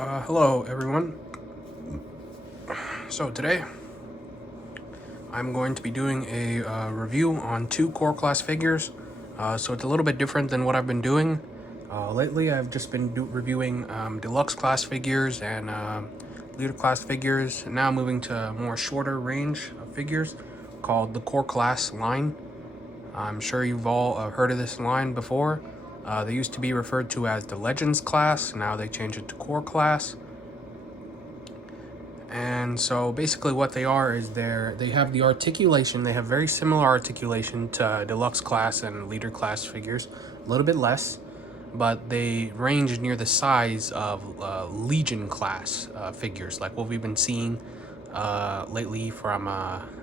Hello everyone. So today I'm going to be doing a review on two core class figures. So it's a little bit different than what I've been doing. Lately I've just been reviewing deluxe class figures and leader class figures. Now moving to a more shorter range of figures called the core class line. I'm sure you've all heard of this line before. They used to be referred to as the Legends class. Now they changed it to core class. And so basically what they are is they have the articulation. They have very similar articulation to deluxe class and leader class figures, a little bit less, but they range near the size of Legion class figures, like what we've been seeing lately from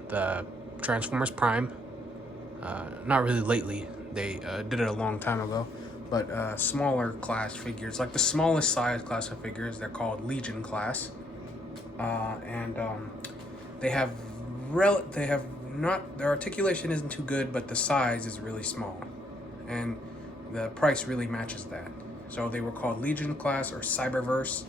the Transformers Prime. Not really lately, they did it a long time ago, but smaller class figures, like the smallest size class of figures, they're called Legion class. And they have not, their articulation isn't too good, but the size is really small, and the price really matches that. So they were called Legion class, or Cyberverse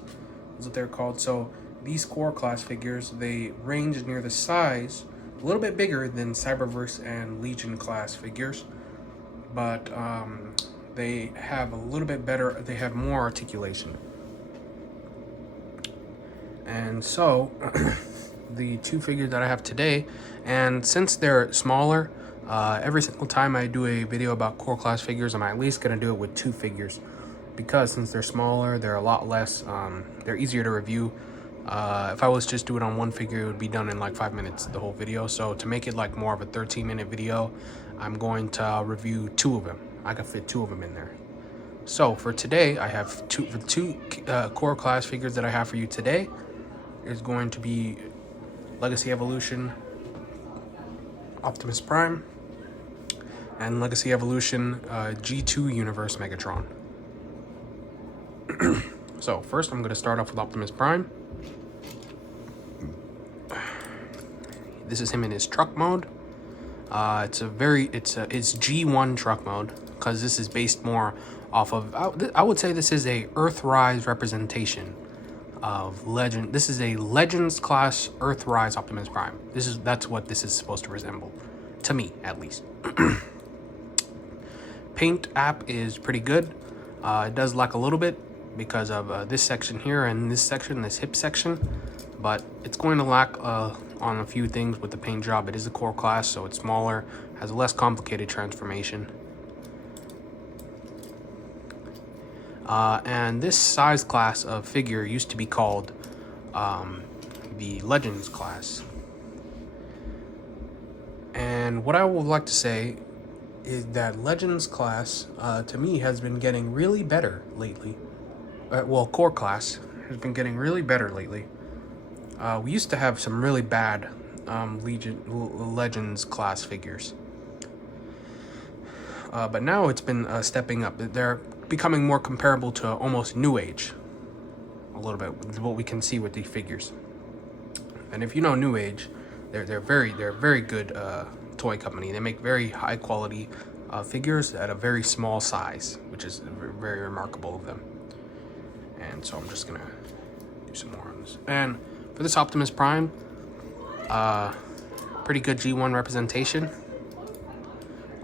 is what they're called. So these core class figures, they range near the size, a little bit bigger than Cyberverse and Legion class figures, but they have a little bit better, they have more articulation. And so the two figures that I have today, and since they're smaller, every single time I do a video about core class figures, I'm at least going to do it with two figures, because since they're smaller, they're a lot less, they're easier to review. If I was just do it on one figure, it would be done in like 5 minutes, the whole video. So to make it like more of a 13-minute video, I'm going to review two of them. I can fit two of them in there. So for today, I have two core class figures that I have for you today. Is going to be Legacy Evolution Optimus Prime and Legacy Evolution G2 Universe Megatron. So first I'm going to start off with Optimus Prime. This is him in his truck mode. It's G1 truck mode, because this is based more off of, I would say this is a Earthrise representation of Legend. This is a Legends class Earthrise Optimus Prime. That's what this is supposed to resemble, to me at least. Paint app is pretty good. It does lack a little bit because of this section here and this section, this hip section, but it's going to lack on a few things with the paint job. It is a core class, so it's smaller, has a less complicated transformation. And this size class of figure used to be called the Legends class. And what I would like to say is that Legends class, to me, has been getting really better lately. Core class has been getting really better lately. We used to have some really bad Legends class figures. But now it's been stepping up. They're becoming more comparable to almost New Age, a little bit, what we can see with these figures. And if you know New Age, they're very good toy company. They make very high quality figures at a very small size, which is very remarkable of them. And so I'm just gonna do some more on this. And for this Optimus Prime, pretty good G1 representation.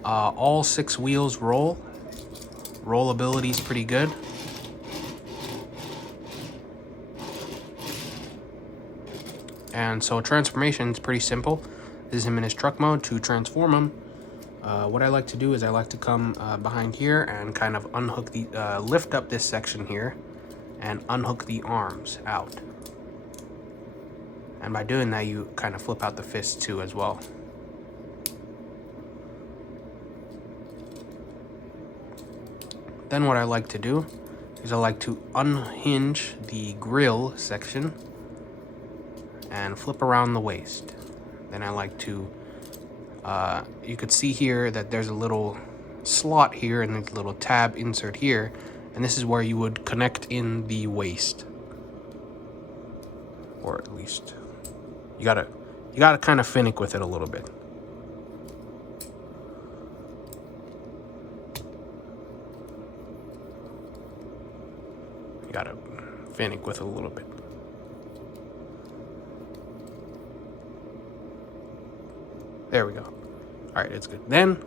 All 6 wheels roll. Rollability is pretty good. And so transformation is pretty simple. This is him in his truck mode. To transform him, what I like to do is I like to come behind here and kind of unhook the, lift up this section here and unhook the arms out. And by doing that, you kind of flip out the fists too as well. Then what I like to do is I like to unhinge the grill section and flip around the waist. Then I like to, you could see here that there's a little slot here and there's a little tab insert here, and this is where you would connect in the waist. Or at least, you gotta kind of finick with it a little bit. Gotta finick with it a little bit. There we go. All right, it's good. Then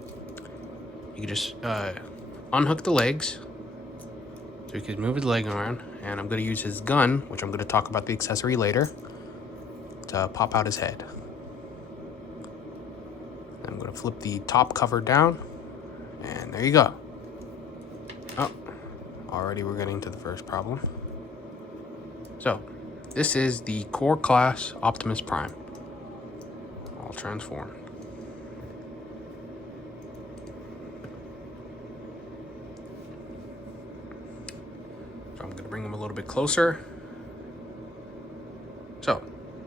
you can just unhook the legs, so he can move his leg around. And I'm going to use his gun, which I'm going to talk about the accessory later, to pop out his head. I'm going to flip the top cover down, and there you go. Oh, already we're getting to the first problem. So, this is the Core Class Optimus Prime, all transformed. So I'm going to bring him a little bit closer. So,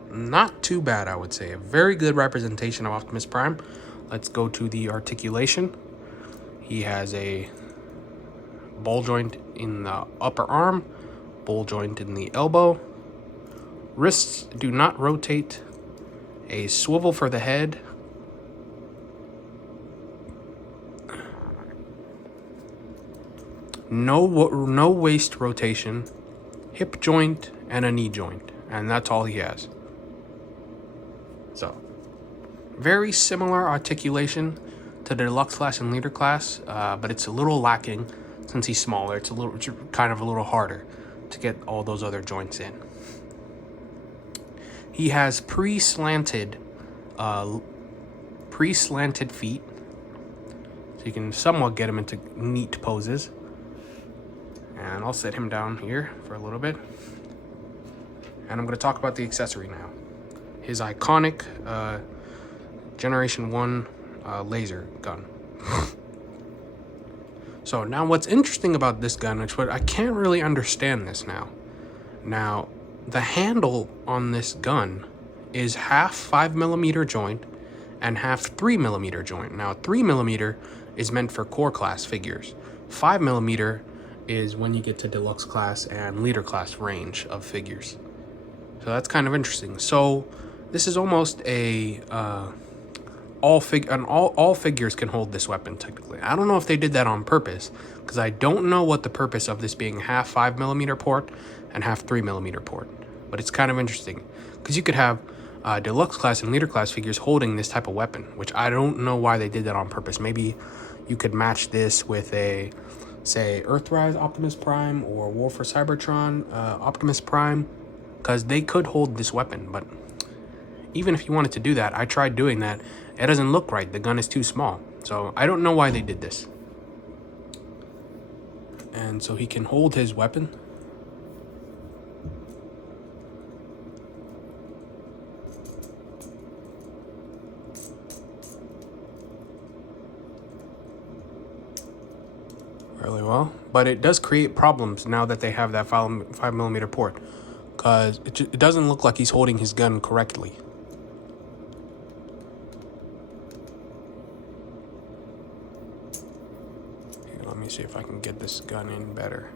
not too bad, I would say. A very good representation of Optimus Prime. Let's go to the articulation. He has a ball joint in the upper arm, ball joint in the elbow. Wrists do not rotate. A swivel for the head. No waist rotation. Hip joint and a knee joint. And that's all he has. So, very similar articulation to the deluxe class and leader class, but it's a little lacking since he's smaller. It's a little harder to get all those other joints in. He has pre-slanted feet, so you can somewhat get him into neat poses. And I'll set him down here for a little bit. And I'm going to talk about the accessory now. His iconic Generation 1 laser gun. So now what's interesting about this gun, which I can't really understand this now. Now, the handle on this gun is half 5mm joint and half 3mm joint. Now, 3mm is meant for core class figures. 5mm is when you get to deluxe class and leader class range of figures. So that's kind of interesting. So this is almost a all figures can hold this weapon technically. I don't know if they did that on purpose, because I don't know what the purpose of this being half 5mm port and half 3mm port. But it's kind of interesting because you could have deluxe class and leader class figures holding this type of weapon, which I don't know why they did that on purpose. Maybe you could match this with a, say, Earthrise Optimus Prime or War for Cybertron Optimus Prime, because they could hold this weapon. But even if you wanted to do that, I tried doing that. It doesn't look right. The gun is too small. So I don't know why they did this. And so he can hold his weapon. Really well. But it does create problems now that they have that 5mm port, because it doesn't look like he's holding his gun correctly. Here, let me see if I can get this gun in better.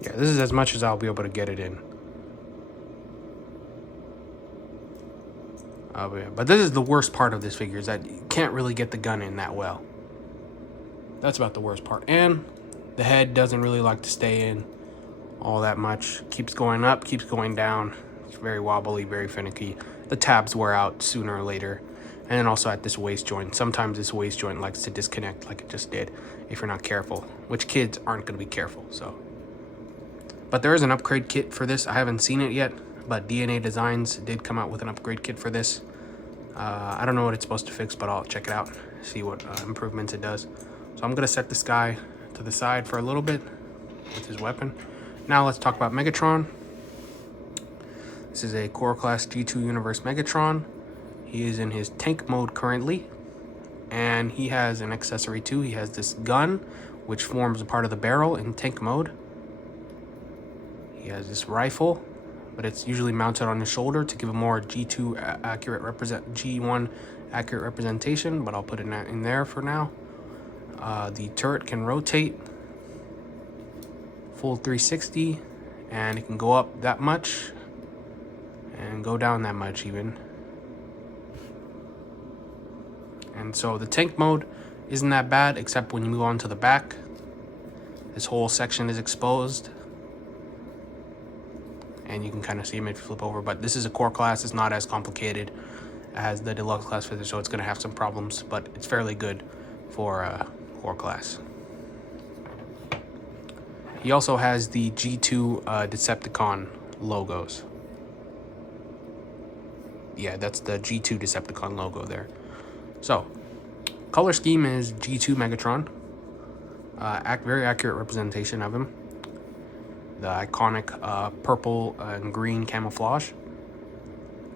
Yeah, this is as much as I'll be able to get it in. Yeah. But this is the worst part of this figure, is that you can't really get the gun in that well. That's about the worst part. And the head doesn't really like to stay in all that much. Keeps going up, keeps going down. It's very wobbly, very finicky. The tabs wear out sooner or later. And then also at this waist joint. Sometimes this waist joint likes to disconnect like it just did if you're not careful. Which kids aren't going to be careful, so. But there is an upgrade kit for this. I haven't seen it yet, but DNA Designs did come out with an upgrade kit for this. I don't know what it's supposed to fix, but I'll check it out, see what improvements it does. So I'm going to set this guy to the side for a little bit with his weapon. Now let's talk about Megatron. This is a Core Class G2 Universe Megatron. He is in his tank mode currently, and he has an accessory too. He has this gun, which forms a part of the barrel in tank mode. He has this rifle, but it's usually mounted on his shoulder to give a more G2 accurate G1 accurate representation, but I'll put it in there for now. The turret can rotate full 360, and it can go up that much and go down that much even. And so the tank mode isn't that bad, except when you move on to the back. This whole section is exposed, and you can kind of see him if you flip over. But this is a core class. It's not as complicated as the deluxe class figure, so it's going to have some problems, but it's fairly good for core class. He also has the G2 Decepticon logos. Yeah, that's the G2 Decepticon logo there. So, color scheme is G2 Megatron. Very accurate representation of him. The iconic purple and green camouflage.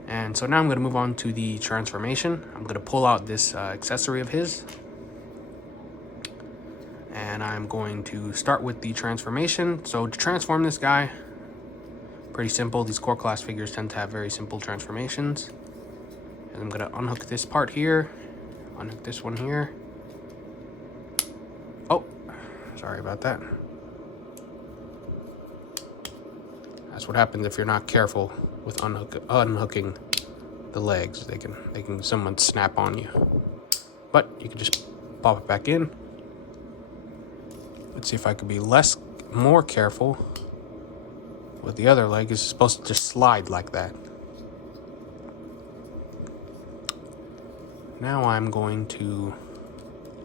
And so now I'm going to move on to the transformation. I'm going to pull out this accessory of his. And I'm going to start with the transformation. So to transform this guy, pretty simple. These core class figures tend to have very simple transformations. And I'm going to unhook this part here. Unhook this one here. Oh, sorry about that. That's what happens if you're not careful with unhooking the legs. They can someone snap on you. But you can just pop it back in. Let's see if I could be more careful with the other leg. It's supposed to just slide like that. Now I'm going to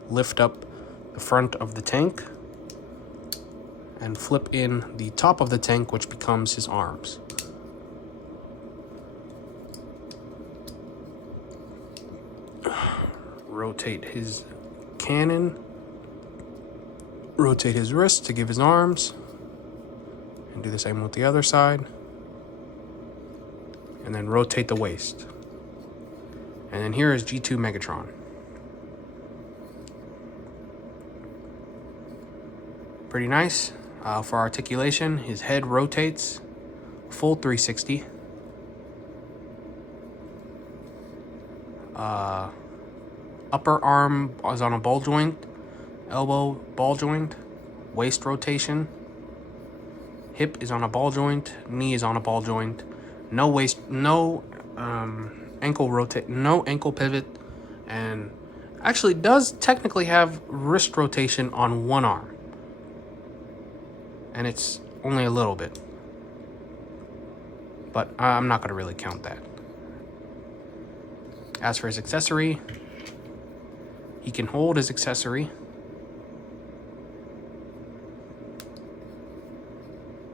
lift up the front of the tank and flip in the top of the tank, which becomes his arms. Rotate his cannon. Rotate his wrist to give his arms. And do the same with the other side. And then rotate the waist. And then here is G2 Megatron. Pretty nice. For articulation, his head rotates full 360. Upper arm is on a ball joint, elbow ball joint, waist rotation. Hip is on a ball joint, knee is on a ball joint. No waist, no ankle rotate, no ankle pivot, and actually does technically have wrist rotation on one arm. And it's only a little bit. But I'm not going to really count that. As for his accessory, he can hold his accessory.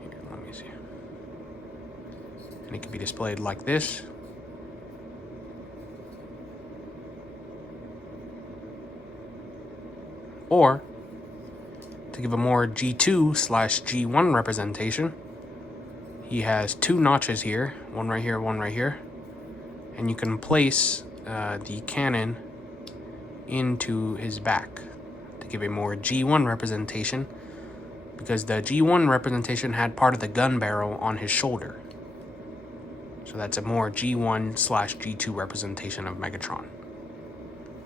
Here, let me see. And it can be displayed like this. Or, to give a more G2/G1 representation, he has two notches here, one right here, one right here, and you can place the cannon into his back to give a more G1 representation, because the G1 representation had part of the gun barrel on his shoulder. So that's a more G1/G2 representation of Megatron,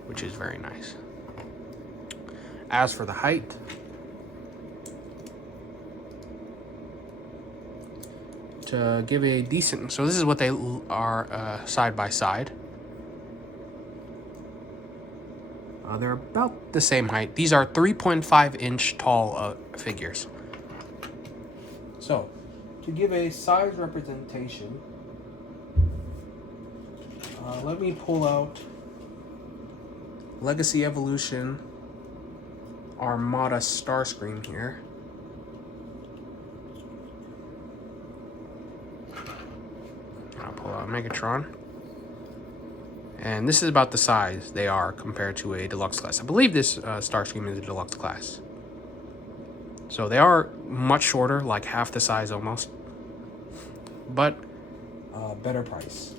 which is very nice. As for the height, to give a decent, so this is what they are side by side. They're about the same height. These are 3.5-inch tall figures. So, to give a size representation, let me pull out Legacy Evolution Armada Starscream here. I'll pull out Megatron. And this is about the size they are compared to a deluxe class. I believe this Starscream is a deluxe class. So they are much shorter, like half the size almost. But better price.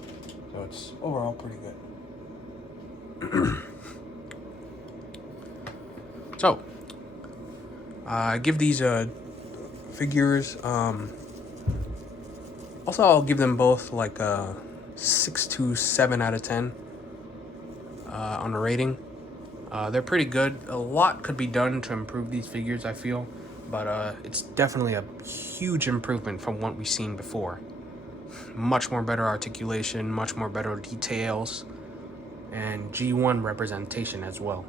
So it's overall pretty good. So, I give these figures, also I'll give them both like a 6 to 7 out of 10. on a rating. They're pretty good. A lot could be done to improve these figures, I feel, but it's definitely a huge improvement from what we've seen before. Much more better articulation, much more better details, and G1 representation as well.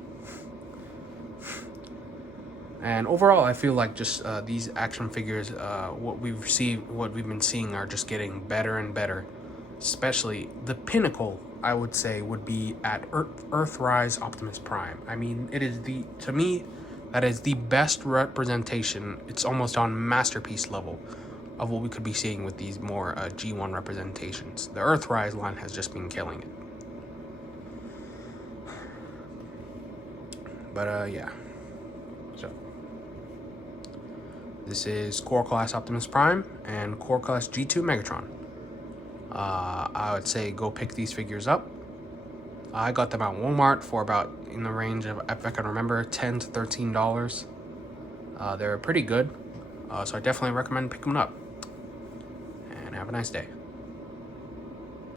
And overall, I feel like just these action figures, what we've been seeing, are just getting better and better. Especially the pinnacle, I would say, would be at Earthrise Optimus Prime. I mean, it is to me, that is the best representation. It's almost on masterpiece level of what we could be seeing with these more G1 representations. The Earthrise line has just been killing it. But yeah. So this is Core Class Optimus Prime and Core Class G2 Megatron. I would say go pick these figures up. I got them at Walmart for about, in the range of, if I can remember, $10 to $13. They're pretty good, so I definitely recommend picking them up. And have a nice day.